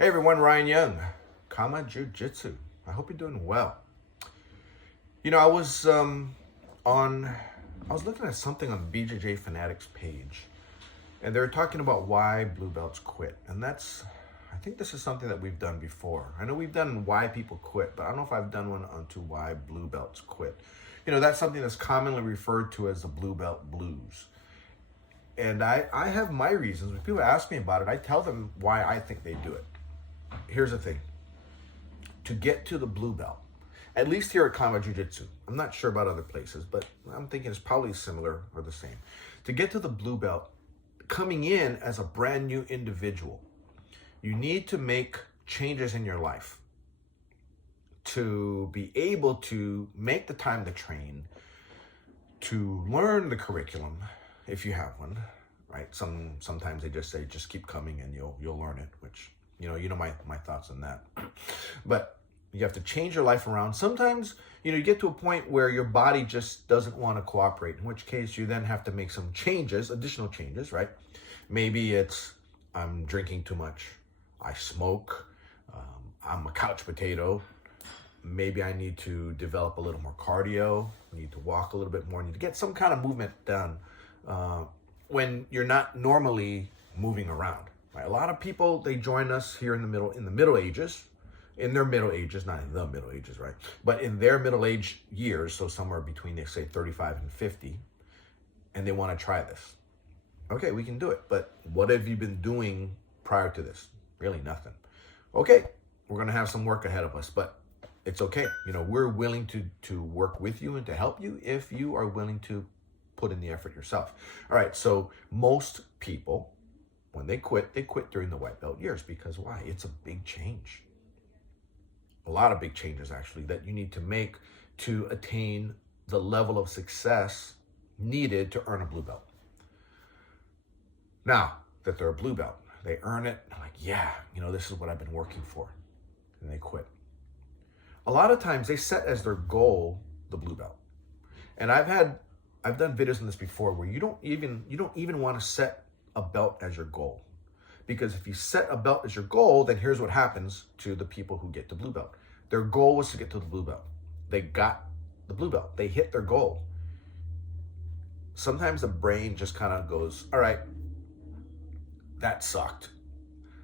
Hey everyone, Ryan Young, KAATARO Jiu-Jitsu. I hope you're doing well. You know, I was looking at something on the BJJ Fanatics page, and they were talking about why blue belts quit. And I think this is something that we've done before. I know we've done why people quit, but I don't know if I've done one onto why blue belts quit. You know, that's something that's commonly referred to as the blue belt blues. And I have my reasons. When people ask me about it, I tell them why I think they do it. Here's the thing. To get to the blue belt, at least here at KAATARO Jiu-Jitsu, I'm not sure about other places, but I'm thinking it's probably similar or the same. To get to the blue belt, coming in as a brand new individual, you need to make changes in your life to be able to make the time to train, to learn the curriculum, if you have one, right? Sometimes they just say, just keep coming and you'll learn it, which, you know my thoughts on that. But you have to change your life around. Sometimes, you get to a point where your body just doesn't want to cooperate, in which case you then have to make some changes, additional changes, right? Maybe it's, I'm drinking too much, I smoke, I'm a couch potato. Maybe I need to develop a little more cardio, need to walk a little bit more, need to get some kind of movement done when you're not normally moving around. Right? A lot of people, they join us here in the Middle Ages, not in the Middle Ages, right? But in their middle age years, so somewhere between, they say 35 and 50, and they want to try this. Okay, we can do it, but what have you been doing prior to this? Really nothing. Okay, we're going to have some work ahead of us, but it's okay. We're willing to work with you and to help you if you are willing to put in the effort yourself. All right, so most people, when they quit during the white belt years. Because why? It's a big change. A lot of big changes, actually, that you need to make to attain the level of success needed to earn a blue belt. Now that they're a blue belt, they earn it. They're like, yeah, this is what I've been working for. And they quit. A lot of times they set as their goal the blue belt. And I've done videos on this before where you don't even want to set a belt as your goal. Because if you set a belt as your goal, then here's what happens to the people who get to blue belt. Their goal was to get to the blue belt. They got the blue belt. They hit their goal. Sometimes the brain just kind of goes, all right, that sucked.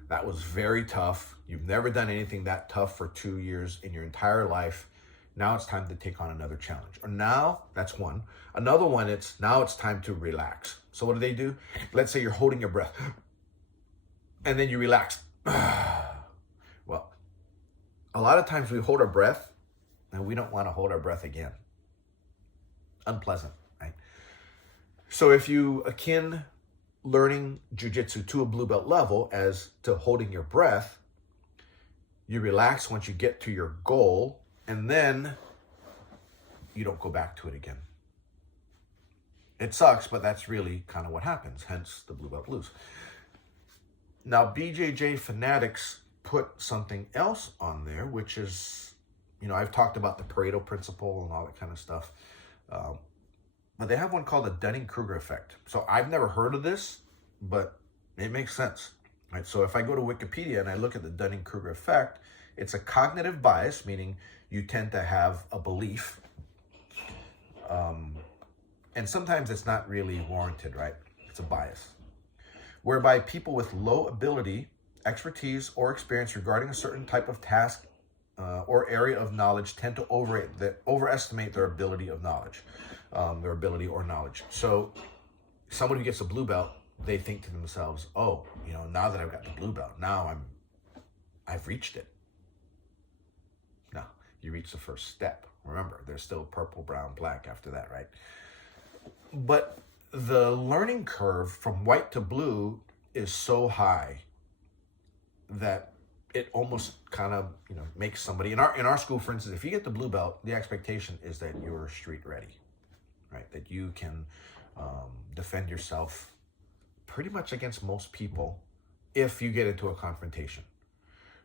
That was very tough. You've never done anything that tough for 2 years in your entire life. Now it's time to take on another challenge. Or now, that's one. Another one, now it's time to relax. So what do? Let's say you're holding your breath. And then you relax. Well, a lot of times we hold our breath and we don't want to hold our breath again. Unpleasant, right? So if you akin learning jiu-jitsu to a blue belt level as to holding your breath, you relax once you get to your goal, and then you don't go back to it again. It sucks, but that's really kind of what happens, hence the blue belt blues. Now, BJJ Fanatics put something else on there, which is, I've talked about the Pareto principle and all that kind of stuff. But they have one called the Dunning-Kruger effect. So I've never heard of this, but it makes sense. Right? So if I go to Wikipedia and I look at the Dunning-Kruger effect, it's a cognitive bias, meaning you tend to have a belief. And sometimes it's not really warranted, right? It's a bias. Whereby people with low ability, expertise, or experience regarding a certain type of task or area of knowledge tend to overestimate their ability of knowledge, their ability or knowledge. So someone who gets a blue belt, they think to themselves, oh, now that I've got the blue belt, now I've reached it. No, you reach the first step. Remember, there's still purple, brown, black after that, right? But the learning curve from white to blue is so high that it almost kind of, makes somebody, in our school, for instance, if you get the blue belt, the expectation is that you're street ready, right? That you can defend yourself pretty much against most people if you get into a confrontation.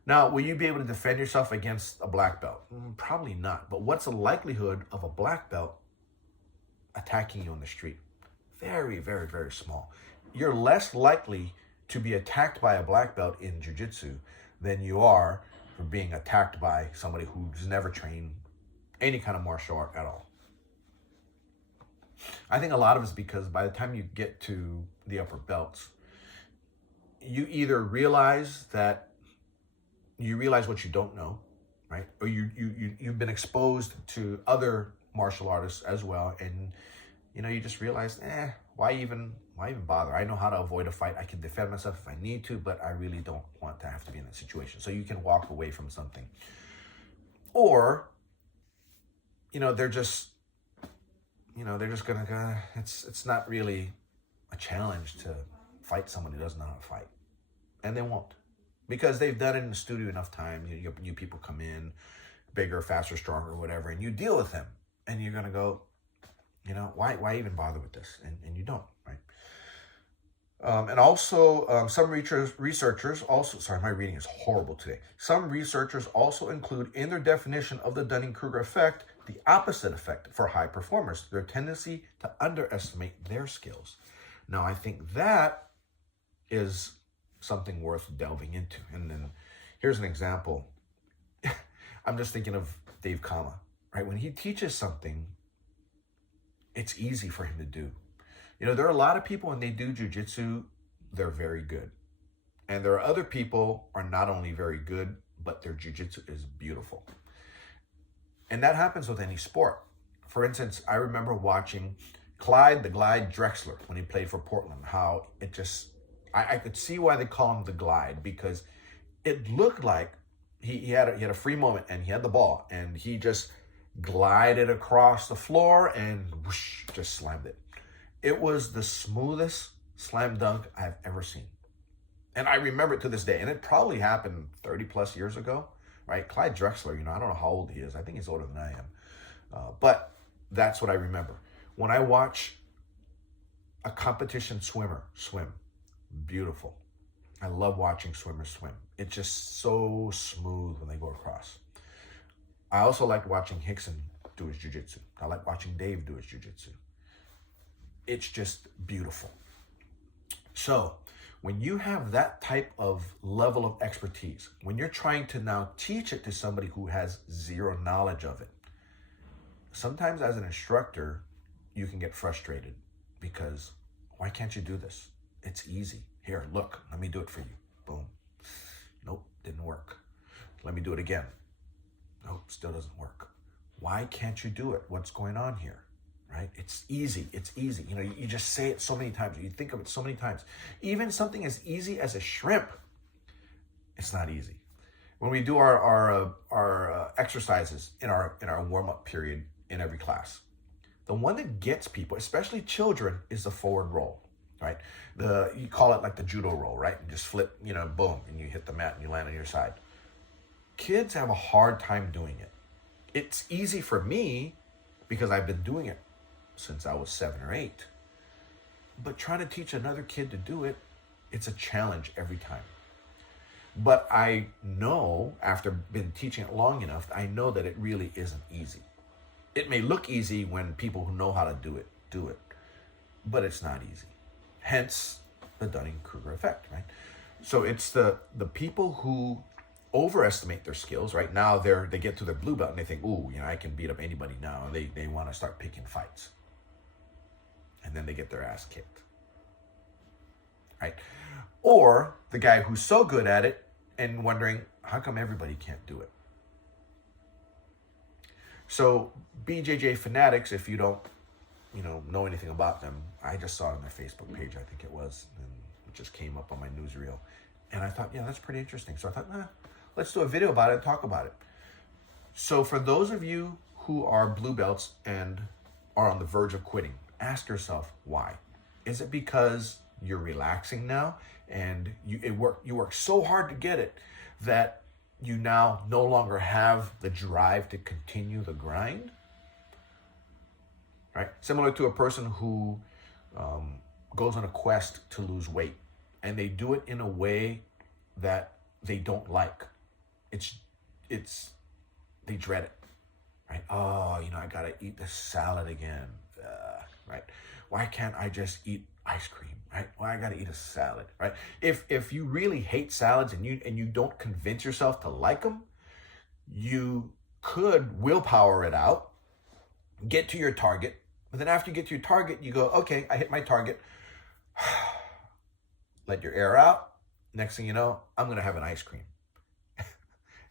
Now, will you be able to defend yourself against a black belt? Probably not. But what's the likelihood of a black belt attacking you on the street? Very, very, very small. You're less likely to be attacked by a black belt in jiu-jitsu than you are for being attacked by somebody who's never trained any kind of martial art at all. I think a lot of it's because by the time you get to the upper belts, you either realize what you don't know, right? Or you've been exposed to other martial artists as well, and you just realize, why even bother? I know how to avoid a fight. I can defend myself if I need to, but I really don't want to have to be in that situation. So you can walk away from something. Or, they're just gonna it's not really a challenge to fight someone who doesn't know how to fight. And they won't. Because they've done it in the studio enough times. New people come in, bigger, faster, stronger, whatever, and you deal with them. And you're gonna go, why even bother with this? And you don't, right? And also, some researchers also, sorry, my reading is horrible today. Some researchers also include in their definition of the Dunning-Kruger effect the opposite effect for high performers, their tendency to underestimate their skills. Now, I think that is something worth delving into. And then here's an example. I'm just thinking of Dave Kama, right? When he teaches something, it's easy for him to do. There are a lot of people when they do jiu-jitsu, they're very good. And there are other people are not only very good, but their jiu-jitsu is beautiful. And that happens with any sport. For instance, I remember watching Clyde the Glide Drexler when he played for Portland, how it just, I could see why they call him the Glide, because it looked like he had a free moment and he had the ball and he just glided across the floor and whoosh, just slammed it. It was the smoothest slam dunk I've ever seen. And I remember it to this day. And it probably happened 30 plus years ago, right? Clyde Drexler, I don't know how old he is. I think he's older than I am. But that's what I remember. When I watch a competition swimmer swim, beautiful. I love watching swimmers swim. It's just so smooth when they go across. I also like watching Hickson do his jiu-jitsu. I like watching Dave do his jiu-jitsu. It's just beautiful. So when you have that type of level of expertise, when you're trying to now teach it to somebody who has zero knowledge of it, sometimes as an instructor, you can get frustrated because why can't you do this? It's easy. Here, look, let me do it for you. Boom. Nope, didn't work. Let me do it again. Nope, still doesn't work. Why can't you do it? What's going on here? Right? It's easy. It's easy. You just say it so many times. You think of it so many times. Even something as easy as a shrimp, it's not easy. When we do our exercises in our warm-up period in every class, the one that gets people, especially children, is the forward roll, right? You call it like the judo roll, right? You just flip, boom, and you hit the mat and you land on your side. Kids have a hard time doing it. It's easy for me because I've been doing it since I was 7 or 8. But trying to teach another kid to do it, it's a challenge every time. But I know, after been teaching it long enough, I know that it really isn't easy. It may look easy when people who know how to do it, but it's not easy. Hence the Dunning-Kruger effect, right? So it's the people who overestimate their skills, right? Now they get to their blue belt and they think, ooh, I can beat up anybody now. And they want to start picking fights. And then they get their ass kicked, right? Or the guy who's so good at it and wondering, how come everybody can't do it? So BJJ Fanatics, if you don't, know anything about them, I just saw it on their Facebook page, I think it was, and it just came up on my newsreel. And I thought, yeah, that's pretty interesting. So I thought, let's do a video about it and talk about it. So for those of you who are blue belts and are on the verge of quitting, ask yourself why. Is it because you're relaxing now and you work so hard to get it that you now no longer have the drive to continue the grind? Right? Similar to a person who goes on a quest to lose weight and they do it in a way that they don't like. They dread it, right? Oh, I gotta eat the salad again, right? Why can't I just eat Ice cream, right? Well, I gotta eat a salad, right? If you really hate salads and you don't convince yourself to like them, you could willpower it out, get to your target, but then after you get to your target, you go, okay, I hit my target. Let your air out. Next thing you know, I'm gonna have an ice cream.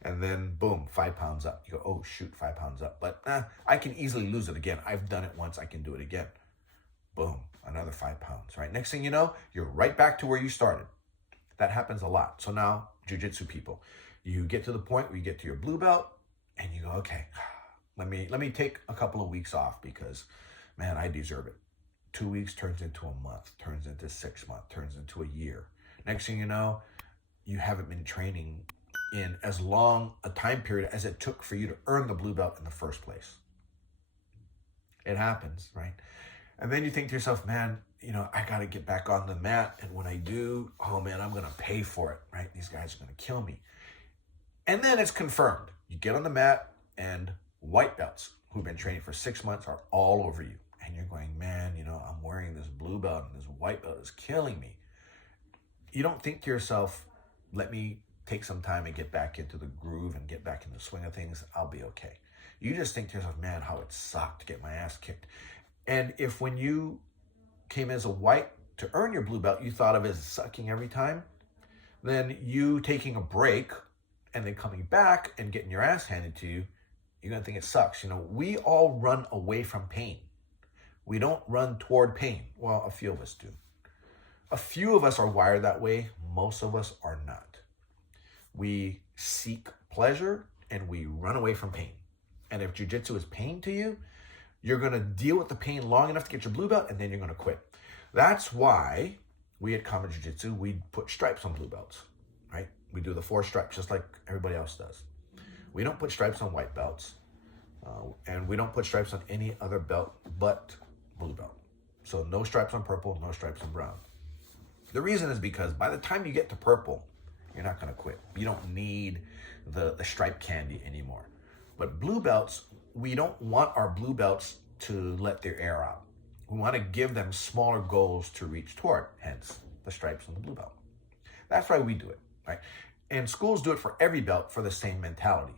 And then boom, 5 pounds up. You go, oh shoot, 5 pounds up. But I can easily lose it again. I've done it once, I can do it again. Boom, another 5 pounds, right? Next thing you know, you're right back to where you started. That happens a lot. So now, jiu-jitsu people, you get to the point where you get to your blue belt and you go, okay, let me take a couple of weeks off because, man, I deserve it. 2 weeks turns into a month, turns into 6 months, turns into a year. Next thing you know, you haven't been training in as long a time period as it took for you to earn the blue belt in the first place. It happens, right? And then you think to yourself, man, you know, I got to get back on the mat. And when I do, oh man, I'm going to pay for it, right? These guys are going to kill me. And then it's confirmed. You get on the mat and white belts who've been training for 6 months are all over you. And you're going, man, you know, I'm wearing this blue belt and this white belt is killing me. You don't think to yourself, let me take some time and get back into the groove and get back in the swing of things. I'll be okay. You just think to yourself, man, how it sucked to get my ass kicked. And if when you came as a white to earn your blue belt, you thought of it as sucking every time, then you taking a break and then coming back and getting your ass handed to you, you're going to think it sucks. You know, we all run away from pain. We don't run toward pain. Well, a few of us do. A few of us are wired that way. Most of us are not. We seek pleasure and we run away from pain. And if jiu-jitsu is pain to you, you're going to deal with the pain long enough to get your blue belt and then you're going to quit. That's why we at KAATARO Jiu-Jitsu, we put stripes on blue belts, right? We do the 4 stripes just like everybody else does. We don't put stripes on white belts and we don't put stripes on any other belt but blue belt. So no stripes on purple, no stripes on brown. The reason is because by the time you get to purple, you're not going to quit. You don't need the stripe candy anymore. But blue belts, we don't want our blue belts to let their air out. We want to give them smaller goals to reach toward, hence the stripes on the blue belt. That's why we do it, right? And schools do it for every belt for the same mentality.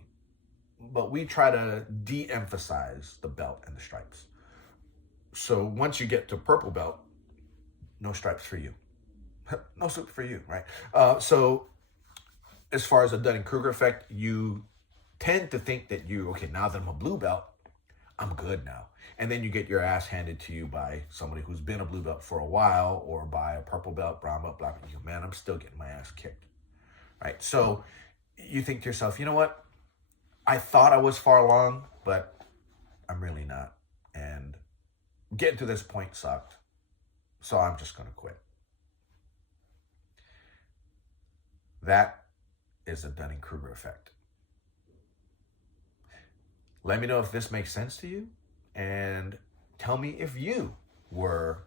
But we try to de-emphasize the belt and the stripes. So once you get to purple belt, no stripes for you. No soup for you, right? So as far as the Dunning-Kruger effect, you tend to think that okay, now that I'm a blue belt, I'm good now. And then you get your ass handed to you by somebody who's been a blue belt for a while or by a purple belt, brown belt, black belt. You go, man, I'm still getting my ass kicked, right? So you think to yourself, you know what? I thought I was far along, but I'm really not. And getting to this point sucked. So I'm just going to quit. That is the Dunning-Kruger effect. Let me know if this makes sense to you and tell me if you were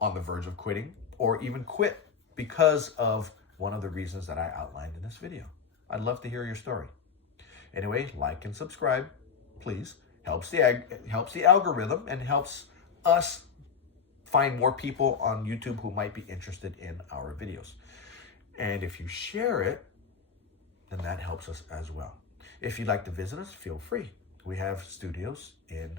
on the verge of quitting or even quit because of one of the reasons that I outlined in this video. I'd love to hear your story. Anyway, like and subscribe, please. Helps the algorithm and helps us find more people on YouTube who might be interested in our videos. And if you share it, then that helps us as well. If you'd like to visit us, feel free. We have studios in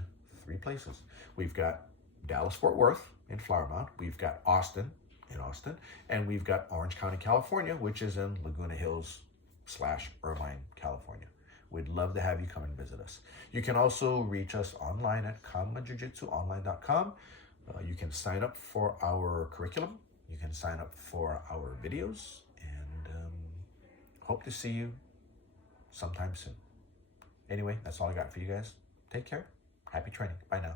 3 places. We've got Dallas-Fort Worth in Flower Mound. We've got Austin in Austin. And we've got Orange County, California, which is in Laguna Hills/Irvine, California. We'd love to have you come and visit us. You can also reach us online at KAATAROJujitsuOnline.com. You can sign up for our curriculum. You can sign up for our videos. And hope to see you sometime soon. Anyway, that's all I got for you guys. Take care. Happy training. Bye now.